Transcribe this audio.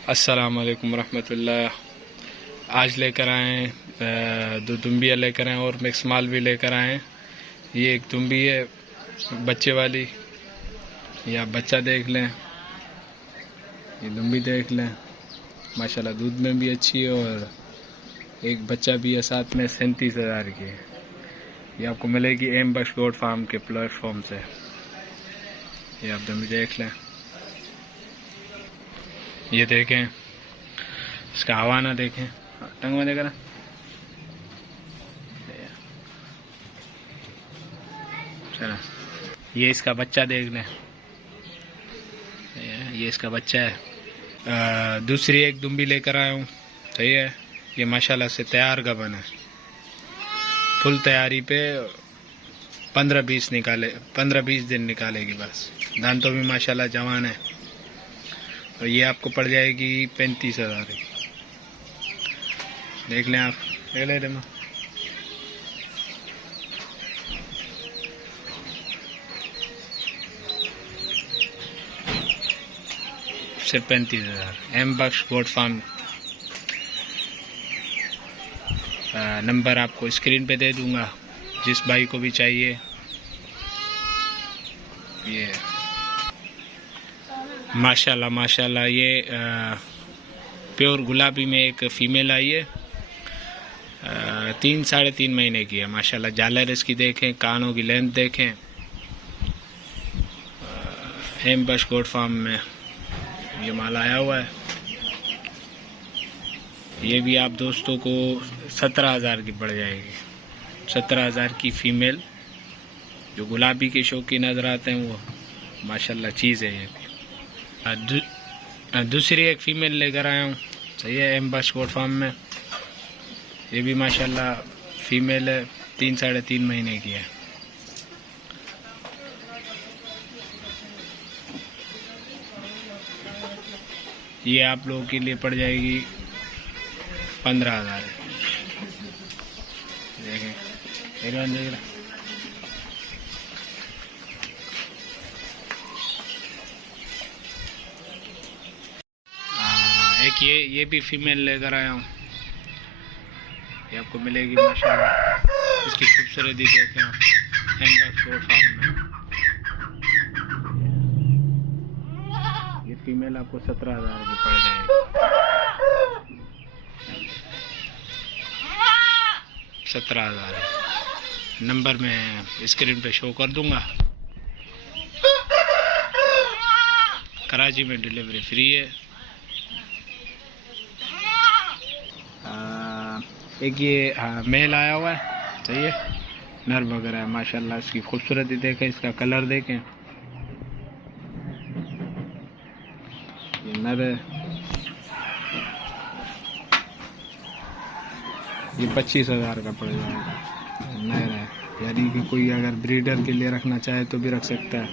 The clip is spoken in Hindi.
अस्सलाम वालेकुम रहमतुल्लाह। आज लेकर आए दो दुम्बियाँ लेकर आए और मिक्स माल भी लेकर आए। ये एक दुम्बी है बच्चे वाली, ये आप बच्चा देख लें, ये दुम्बी देख लें, माशाल्लाह दूध में भी अच्छी है और एक बच्चा भी है साथ में। 37,000 की है। ये आपको मिलेगी एम बख्श गोट फार्म के प्लेटफॉर्म से। ये आप दुम्बी देख लें, ये देखें, इसका हवा ना देखें, टंग में देखें ना, चला। ये इसका बच्चा देख लें, ये इसका बच्चा है। दूसरी एक दुम्बी लेकर आया हूँ, सही है। ये माशाल्लाह से तैयार गबन है, फुल तैयारी पे 15-20 दिन निकालेगी बस। दांतों भी माशाल्लाह जवान है। और ये आपको पड़ जाएगी 35,000 की। देख लें आप, ले ले रेमा। सिर्फ 35,000। एम बख्श गोट फार्म। नंबर आपको स्क्रीन पे दे दूंगा, जिस भाई को भी चाहिए। ये माशाल्लाह माशाल्लाह, ये प्योर गुलाबी में एक फ़ीमेल आई है। 3-3.5 महीने की है माशाल्लाह। झालर इसकी देखें, कानों की लेंथ देखें। एम बख्श गोट फार्म में ये माल आया हुआ है। ये भी आप दोस्तों को 17,000 की पड़ जाएगी। 17,000 की फ़ीमेल, जो गुलाबी के शौकीन नज़र आते हैं, वो माशाल्लाह चीज़ है। ये भी दूसरी एक फ़ीमेल लेकर आया हूँ, सही है, एम बख्श गोट फार्म में। ये भी माशाल्लाह फ़ीमेल है, 3-3.5 महीने की है। ये आप लोगों के लिए पड़ जाएगी 15,000। देखें, देख रहा। एक ये भी फीमेल लेकर आया हूँ, ये आपको मिलेगी माशाल्लाह। इसकी खूबसूरती देखें आप, एम बख्श गोट फार्म में। ये फीमेल आपको 17,000 की पड़ जाएगी। 17,000 नंबर में स्क्रीन पे शो कर दूंगा। कराची में डिलीवरी फ्री है। एक ये मेल आया हुआ है, सही है, नर वगैरह है माशाल्लाह। इसकी खूबसूरती देखें, इसका कलर देखें। ये नर है, ये 25,000 का पड़ जाएगा। नर है, यानी कि कोई अगर ब्रीडर के लिए रखना चाहे तो भी रख सकता है।